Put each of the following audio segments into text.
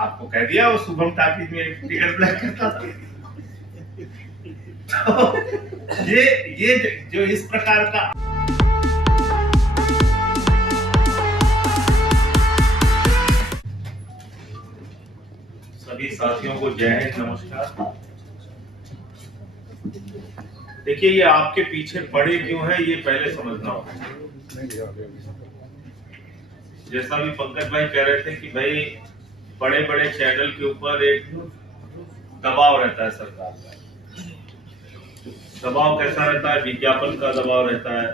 आपको कह दिया वो शुभम टाकीज में टिकट ब्लैक करता था। तो ये जो इस प्रकार का सभी साथियों को जय हिंद, नमस्कार। देखिए, ये आपके पीछे पड़े क्यों है ये पहले समझना होगा। जैसा भी पंकज भाई कह रहे थे कि भाई बड़े बड़े चैनल के ऊपर एक दबाव रहता है सरकार का। दबाव कैसा रहता है? विज्ञापन का दबाव रहता है,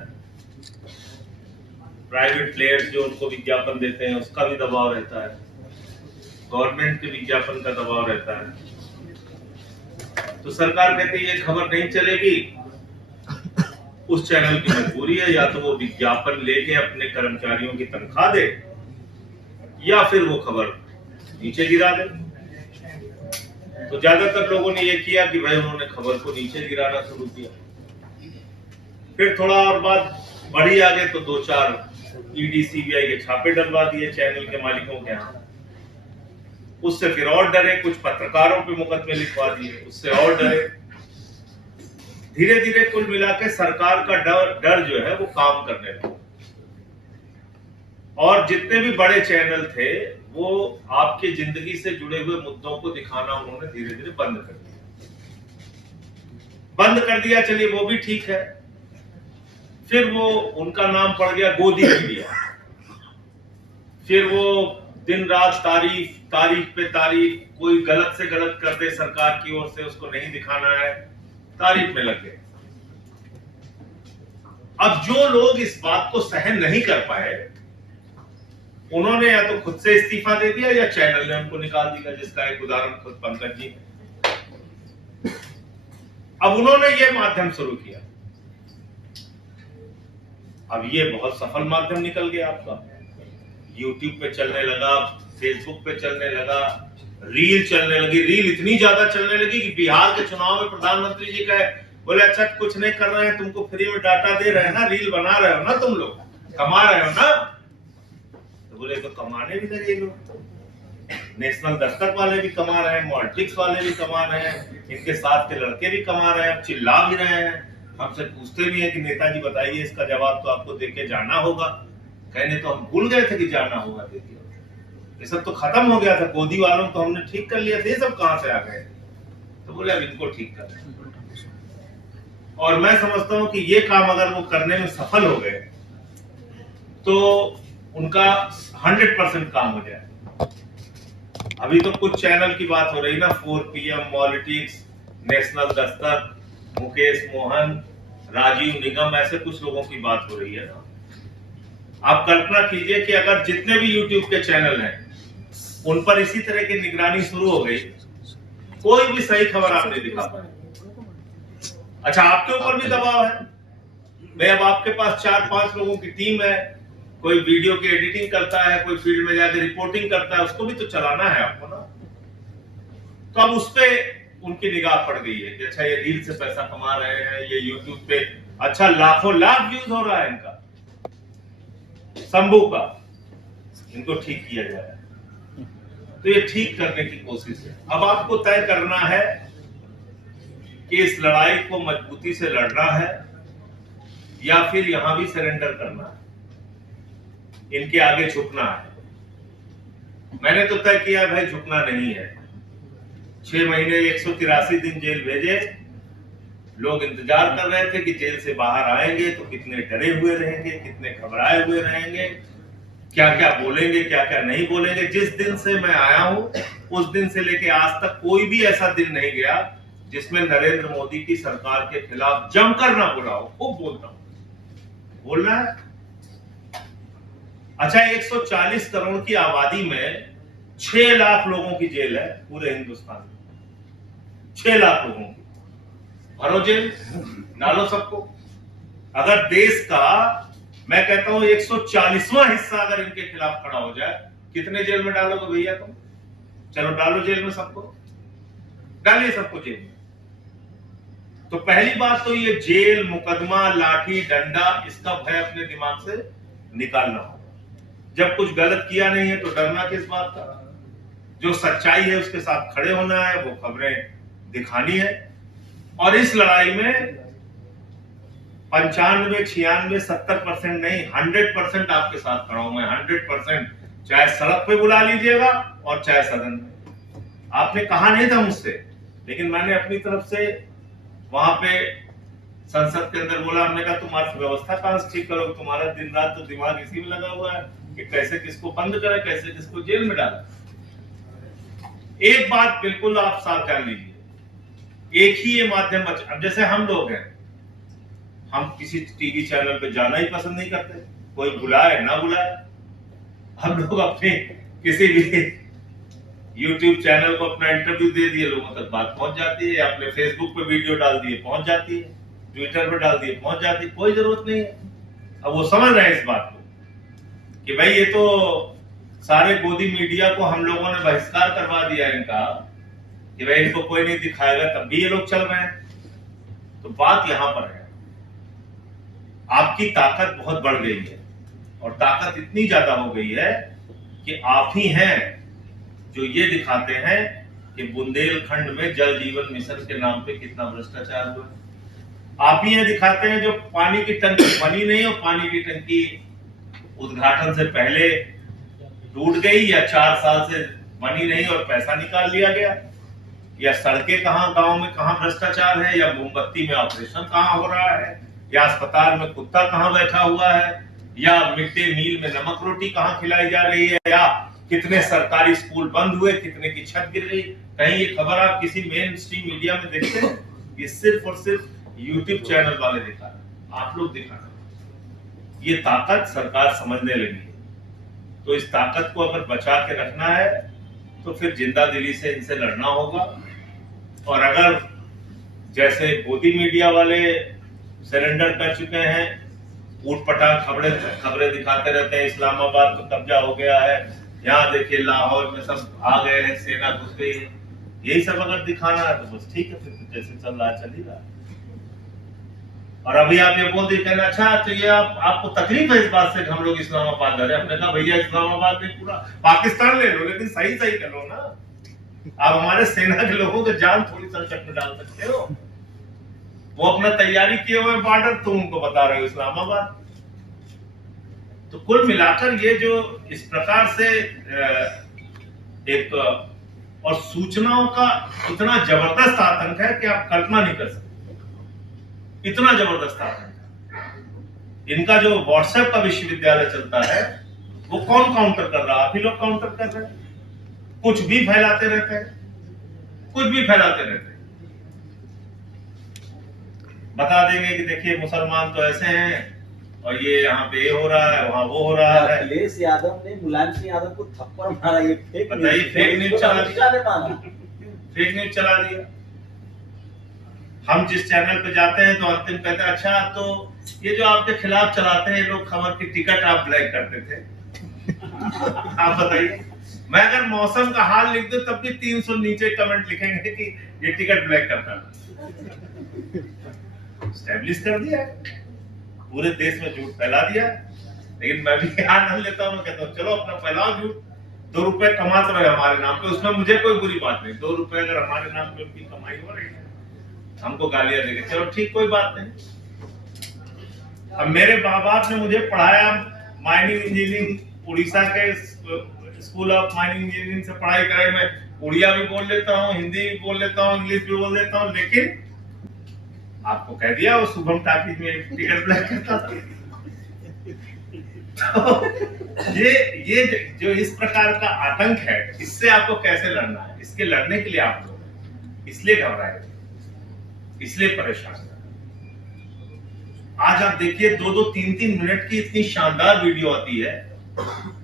प्राइवेट प्लेयर्स जो उनको विज्ञापन देते हैं उसका भी दबाव रहता है, गवर्नमेंट के विज्ञापन का दबाव रहता है। तो सरकार कहती है ये खबर नहीं चलेगी, उस चैनल की मजबूरी है, या तो वो विज्ञापन लेके अपने कर्मचारियों की तनख्वाह दे या फिर वो खबर नीचे गिरा दे। तो ज्यादातर लोगों ने ये किया कि भाई उन्होंने खबर को नीचे गिराना शुरू किया। फिर थोड़ा और बात बढ़ी आगे तो 2-4 ईडी सीबीआई के छापे डलवा दिए चैनल के मालिकों के यहाँ। उससे फिर और डरे, कुछ पत्रकारों पे मुकदमे लिखवा दिए, उससे और डरे। धीरे धीरे कुल मिला के सरकार का डर जो है वो काम करने लगा, और जितने भी बड़े चैनल थे वो आपके जिंदगी से जुड़े हुए मुद्दों को दिखाना उन्होंने धीरे धीरे बंद कर दिया। चलिए वो भी ठीक है। फिर वो उनका नाम पड़ गया गोदी मीडिया। फिर वो दिन रात तारीफ पे तारीफ, कोई गलत से गलत कर दे सरकार की ओर से, उसको नहीं दिखाना है, तारीफ में लग गए। अब जो लोग इस बात को सहन नहीं कर पाए उन्होंने या तो खुद से इस्तीफा दे दिया या चैनल ने उनको निकाल दिया, जिसका एक उदाहरण खुद पंकज जी। अब उन्होंने ये माध्यम शुरू किया। अब ये बहुत सफल माध्यम निकल गया आपका। यूट्यूब पे चलने लगा, फेसबुक पे चलने लगा, रील चलने लगी। रील इतनी ज्यादा चलने लगी कि बिहार के चुनाव में प्रधानमंत्री जी कहे, बोले अच्छा कुछ नहीं कर रहे हैं, तुमको फ्री में डाटा दे रहे हैं ना, रील बना रहे हो ना, तुम लोग कमा रहे हो ना। तो बोले तो कमाने भी लगे लोग। नेशनल दस्तक वाले भी कमा रहे हैं, मॉल्टिक्स वाले भी कमा रहे हैं, इनके साथ के लड़के भी कमा रहे हैं, चिल्ला भी रहे हैं, हमसे पूछते भी हैं कि नेताजी बताइए इसका जवाब तो आपको देके जाना होगा। कहने तो हम भूल गए थे कि जाना होगा, देखिए ये सब तो खत्म हो गया था, गोदी वालों तो हमने ठीक कर लिया था, ये सब कहां से आ गए? तो बोले अब इनको ठीक कर। और मैं समझता हूं कि ये काम अगर वो करने में सफल हो गए तो उनका 100% काम हो जाए। अभी तो कुछ चैनल की बात हो रही ना, 4PM, politics, national Dastak, Mukesh Mohan, Rajiv निगम, ऐसे कुछ लोगों की बात हो रही है ना। आप कल्पना कीजिए कि अगर जितने भी यूट्यूब के चैनल हैं उन पर इसी तरह की निगरानी शुरू हो गई, कोई भी सही खबर आप नहीं दिखा पाए। अच्छा, आपके ऊपर भी दबाव है भाई। अब आपके पास 4-5 लोगों की टीम है, कोई वीडियो की एडिटिंग करता है, कोई फील्ड में जाकर रिपोर्टिंग करता है, उसको भी तो चलाना है आपको ना। तो अब उस पे उनकी निगाह पड़ गई है कि अच्छा ये रील से पैसा कमा रहे हैं, ये यूट्यूब पे अच्छा लाखों लाख व्यूज हो रहा है इनका, शंभू का, इनको ठीक किया जाए। तो ये ठीक करने की कोशिश है। अब आपको तय करना है कि इस लड़ाई को मजबूती से लड़ना है या फिर यहां भी सरेंडर करना है, इनके आगे झुकना है। मैंने तो तय किया भाई झुकना नहीं है। 6 महीने 183 दिन जेल भेजे, लोग इंतजार कर रहे थे कि जेल से बाहर आएंगे तो कितने डरे हुए रहेंगे, कितने घबराए हुए रहेंगे, क्या क्या बोलेंगे, क्या क्या नहीं बोलेंगे। जिस दिन से मैं आया हूं उस दिन से लेके आज तक कोई भी ऐसा दिन नहीं गया जिसमें नरेंद्र मोदी की सरकार के खिलाफ जमकर ना बोला हो। खूब बोलता हूं, बोलना है। अच्छा, 140 करोड़ की आबादी में 6 लाख लोगों की जेल है पूरे हिंदुस्तान में। 6 लाख लोगों की भरो जेल, डालो सबको। अगर देश का मैं कहता हूं 140वां हिस्सा अगर इनके खिलाफ खड़ा हो जाए, कितने जेल में डालोगे भैया तुम? चलो डालो जेल में सबको, डालिए सबको जेल में। तो पहली बात तो ये जेल, मुकदमा, लाठी डंडा, इसका भय अपने दिमाग से निकालना होगा। जब कुछ गलत किया नहीं है तो डरना किस बात का? जो सच्चाई है उसके साथ खड़े होना है, वो खबरें दिखानी है। और इस लड़ाई में 95, 96, 70% नहीं, 100% आपके साथ खड़ा हूं मैं, 100%। चाहे सड़क पे बुला लीजिएगा और चाहे सदन में। आपने कहा नहीं था मुझसे, लेकिन मैंने अपनी तरफ से वहां पे संसद के अंदर बोला, हमने कहा तुम अर्थव्यवस्था कहां से ठीक करो, तुम्हारा दिन रात तो दिमाग इसी में लगा हुआ है कि कैसे किसको बंद करे, कैसे किसको जेल में डाले। एक बात बिल्कुल आप साफ जान लीजिए, एक ही ये माध्यम बचा। अब जैसे हम लोग हैं, हम किसी टीवी चैनल पे जाना ही पसंद नहीं करते, कोई बुलाए ना बुलाए, हम लोग अपने किसी भी YouTube चैनल को अपना इंटरव्यू दे दिए, लोगों तक बात पहुंच जाती है, अपने फेसबुक पे वीडियो डाल दिए पहुंच जाती है, ट्विटर पे डाल दिए पहुंच जाती है, कोई जरूरत नहीं है। अब वो समझ रहे हैं इस बात को कि भाई ये तो सारे गोदी मीडिया को हम लोगों ने बहिष्कार करवा दिया इनका, कि भाई इनको कोई नहीं दिखाएगा, तब भी ये लोग चल रहे हैं। तो बात यहां पर है, आपकी ताकत बहुत बढ़ गई है, और ताकत इतनी ज्यादा हो गई है कि आप ही हैं जो ये दिखाते हैं कि बुंदेलखंड में जल जीवन मिशन के नाम पे कितना भ्रष्टाचार हुआ। आप ही ये दिखाते हैं जो पानी की टंकी बनी नहीं, और पानी की टंकी उद्घाटन से पहले टूट गई, या 4 साल से बनी नहीं और पैसा निकाल लिया गया, या सड़कें कहां गांव में कहां भ्रष्टाचार है, या मोमबत्ती में ऑपरेशन कहां हो रहा है, या अस्पताल में कुत्ता कहां बैठा हुआ है, या मिड डे मील में नमक रोटी कहां खिलाई जा रही है, या कितने सरकारी स्कूल बंद हुए, कितने की छत गिर गई। कहीं ये खबर आप किसी मेन स्ट्रीम मीडिया में देखते हैं? ये सिर्फ और सिर्फ यूट्यूब चैनल वाले दिखा रहे, आप लोग दिखा रहे। ये ताकत सरकार समझने लगी है, तो इस ताकत को अगर बचा के रखना है तो फिर जिंदा दिली से इनसे लड़ना होगा। और अगर जैसे गोदी मीडिया वाले सरेंडर कर चुके हैं, ऊटपटांग खबरें दिखाते रहते हैं, इस्लामाबाद को कब्जा हो गया है, यहाँ देखिए लाहौर में सब आ गए हैं, सेना घुस गई है, यही सब अगर दिखाना है तो बस ठीक है, फिर जैसे चल रहा है चल ही रहा है। और अभी आप ये बोल दी कहना, अच्छा तो ये आपको तकलीफ है इस बात से कि हम लोग इस्लामाबाद लड़े। हमने कहा भैया इस्लामाबाद में पूरा पाकिस्तान ले लो, लेकिन सही सही कर लो ना। आप हमारे सेना के लोगों को जान थोड़ी संकट में डाल सकते हो। वो अपना तैयारी किए हुए बॉर्डर, तुम उनको बता रहे हो इस्लामाबाद। तो कुल मिलाकर ये जो इस प्रकार से एक और सूचनाओं का इतना जबरदस्त आतंक है कि आप कल्पना नहीं कर सकते, इतना जबरदस्त आतंक है। इनका जो व्हाट्सएप का विश्वविद्यालय चलता है, वो कौन काउंटर कर रहा है? आप ही लोग काउंटर कर रहे हैं। कुछ भी फैलाते रहते हैं, कुछ भी फैलाते रहते हैं। बता देंगे कि देखिए मुसलमान तो ऐसे हैं, और ये यहाँ पे ये हो रहा है, वहाँ वो हो रहा है। अखिलेश यादव ने मुलायम सिंह यादव को थप्पड़ मारा, ये फेक बताइए, फेक न्यूज चला दिया, फेक न्यूज चला दिया। हम जिस चैनल पे जाते हैं तो अंतिम कहते हैं, अच्छा तो ये जो आपके खिलाफ चलाते हैं लोग खबर की टिकट आप ब्लैक करते थे। आप बताइए, मैं अगर मौसम का हाल लिख दूं तब भी 300 नीचे कमेंट लिखेंगे कि ये टिकट ब्लैक करता है। एस्टैब्लिश कर दिया है, पूरे देश में झूठ फैला दिया है। लेकिन मैं भी आनंद लेता हूँ, कहता हूँ चलो अपना फैलाओ झूठ, 2 रुपए कमाते रहे हमारे नाम पे, उसमें मुझे कोई बुरी बात नहीं। 2 रुपए अगर हमारे नाम पे उनकी कमाई हो रही है, हमको गालियां देंगे, चलो ठीक, कोई बात नहीं। अब मेरे माँ बाप ने मुझे पढ़ाया माइनिंग इंजीनियरिंग, उड़ीसा के स्कूल ऑफ माइनिंग इंजीनियरिंग से पढ़ाई कराई। मैं उड़िया भी बोल लेता हूँ, हिंदी भी बोल लेता हूँ, इंग्लिश भी बोल लेता हूँ, लेकिन आपको कह दिया वो शुभम टाकीज में टिकट ब्लैक करता था। तो ये जो इस प्रकार का आतंक है, इससे आपको कैसे लड़ना है? इसके लड़ने के लिए आप लोग इसलिए घबराए, इसलिए परेशान। आज आप देखिए 2-2, 3-3 मिनट की इतनी शानदार वीडियो आती है,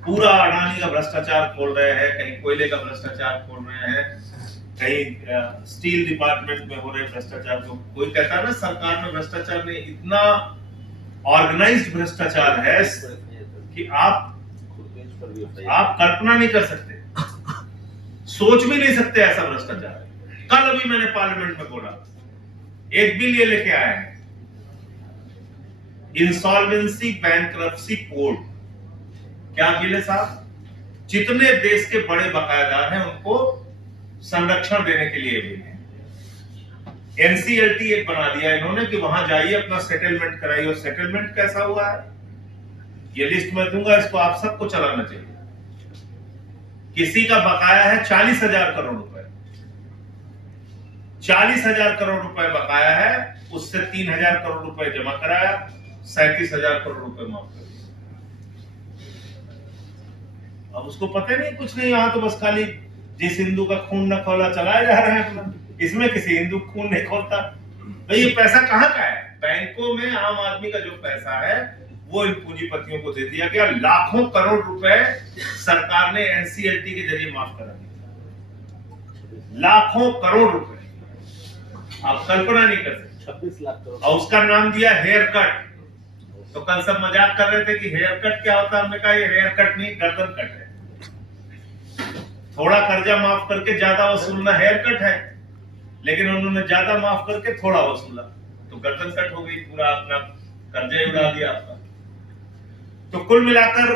पूरा अडानी का भ्रष्टाचार खोल रहे हैं, कहीं कोयले का भ्रष्टाचार खोल रहे हैं, कहीं स्टील डिपार्टमेंट में हो रहे भ्रष्टाचार को। कोई कहता है ना सरकार में भ्रष्टाचार नहीं, इतना ऑर्गेनाइज्ड भ्रष्टाचार है कि आप कल्पना नहीं कर सकते, सोच भी नहीं सकते ऐसा भ्रष्टाचार। कल अभी मैंने पार्लियामेंट में बोला, एक बिल ये लेके आए हैं, इंसॉल्वेंसी बैंक्रप्सी कोड। क्या बिल है साहब? जितने देश के बड़े बकायेदार हैं उनको संरक्षण देने के लिए भी एनसीएलटी एक बना दिया इन्होंने कि वहां जाइए अपना सेटलमेंट कराइए। और सेटलमेंट कैसा हुआ है ये लिस्ट में दूंगा, इसको आप सबको चलाना चाहिए। किसी का बकाया है 40,000 करोड़ रुपए, 40,000 करोड़ रुपए बकाया है, उससे 3,000 करोड़ रुपए जमा कराया, 37,000 करोड़ रुपए माफ कर दिया। अब उसको पता नहीं कुछ नहीं, यहां तो बस खाली जिस हिंदू का खून न खौला चलाए जा रहे हैं अपना, इसमें किसी हिंदू खून नहीं खोलता। भाई ये पैसा कहां का है? बैंकों में आम आदमी का जो पैसा है वो इन पूंजीपतियों को दे दिया गया। लाखों करोड़ रुपए सरकार ने एनसीएलटी के जरिए माफ करा दिया, लाखों करोड़ रुपए, आप कल्पना नहीं कर सकते। 26 लाख करोड़। और उसका नाम दिया हेयर कट। तो कल सब मजाक कर रहे थे कि हेयर कट क्या होता है, हमने कहा ये हेयर कट नहीं, गर्दन कट है। थोड़ा कर्जा माफ करके ज्यादा वसूलना हेयर कट है, लेकिन उन्होंने ज्यादा माफ करके थोड़ा वसूला तो गर्दन कट हो गई, पूरा अपना कर्जा ही उड़ा दिया आपका। तो कुल मिलाकर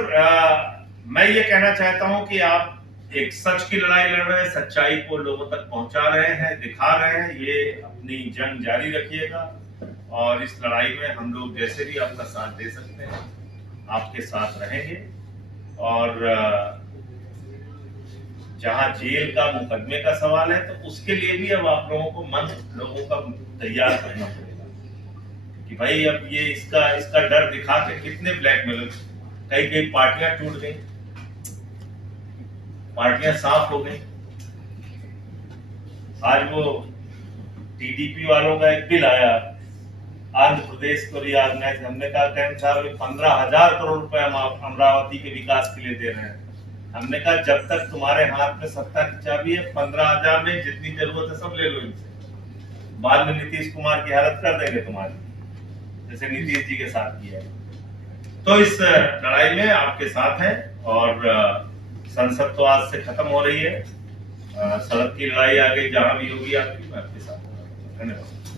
मैं ये कहना चाहता हूं कि आप एक सच की लड़ाई लड़ रहे हैं, सच्चाई को लोगों तक पहुंचा रहे हैं, दिखा रहे हैं। ये अपनी जंग जारी रखिएगा और इस लड़ाई में हम लोग जैसे भी आपका साथ दे सकते हैं आपके साथ रहेंगे। और जहां जेल का मुकदमे का सवाल है तो उसके लिए भी अब आप लोगों को मन लोगों का तैयार करना पड़ेगा कि भाई अब ये इसका डर दिखा के कितने ब्लैकमेलर, कई पार्टियां टूट गई, पार्टियां साफ हो गई। आज वो टीडीपी वालों का एक बिल आया, आंध्र प्रदेश को रिऑर्गेनाइज, हमने कहा कहना साहब 15,000 करोड़ रुपए हम अमरावती के विकास के लिए दे रहे हैं। हमने कहा जब तक तुम्हारे हाथ में सत्ता की चाबी है 15,000 में जितनी जरूरत है सब ले लो इनसे, बाद में नीतीश कुमार की हालत कर देंगे तुम्हारी, जैसे नीतीश जी के साथ किया है। तो इस लड़ाई में आपके साथ है और संसद तो आज से खत्म हो रही है, सड़क की लड़ाई आगे जहां भी होगी आपकी, मैं आपके साथ हूं। धन्यवाद।